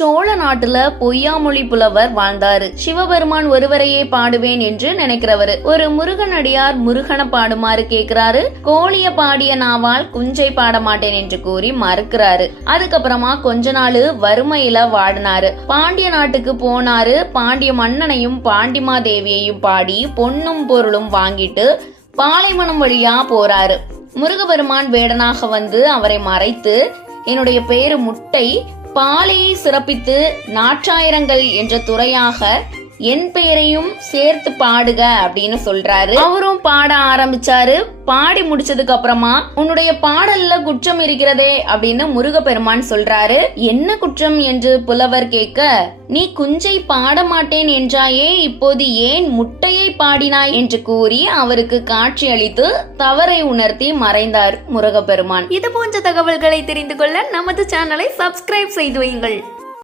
சோழ நாட்டுல பொய்யாமொழி புலவர் வாழ்ந்தாரு. சிவபெருமான் ஒருவரையே பாடுவேன் என்று நினைக்கிறவரு. ஒரு முருகனடியார் முருகனை பாடுமாறு கேக்குறாரு. கோழிய பாடிய நாவால் குஞ்சை பாட மாட்டேன் என்று கூறி மறுக்கிறாரு. அதுக்கப்புறமா கொஞ்ச நாள் வறுமையில வாடினாரு. பாண்டிய நாட்டுக்கு போனாரு. பாண்டிய மன்னனையும் பாண்டிமா தேவியையும் பாடி பொன்னும் பொருளும் வாங்கிட்டு பாலைவனம் வழியா போறாரு. முருகபெருமான் வேடனாக வந்து அவரை மறைத்து, என்னுடைய பேரு முட்டை, பாலையை சிறப்பித்து நாற்றாயிரங்கள் என்ற துறையாக என் பெயரையும் சேர்த்து பாடுக அப்படின்னு சொல்றாரு. அவரும் பாட ஆரம்பிச்சாரு. பாடி முடிச்சதுக்கு அப்புறமா, உன்னுடைய பாடல்ல குற்றம் இருக்கிறதே அப்படின்னு முருகப்பெருமான் சொல்றாரு. என்ன குற்றம் என்று புலவர் கேட்க, நீ குஞ்சை பாட மாட்டேன் என்றாயே, இப்போது ஏன் முட்டையை பாடினாய் என்று கூறி அவருக்கு காட்சி அளித்து தவறை உணர்த்தி மறைந்தார் முருகப்பெருமான். இது போன்ற தகவல்களை தெரிந்து கொள்ள நமது சேனலை சப்ஸ்கிரைப் செய்து வையுங்கள்.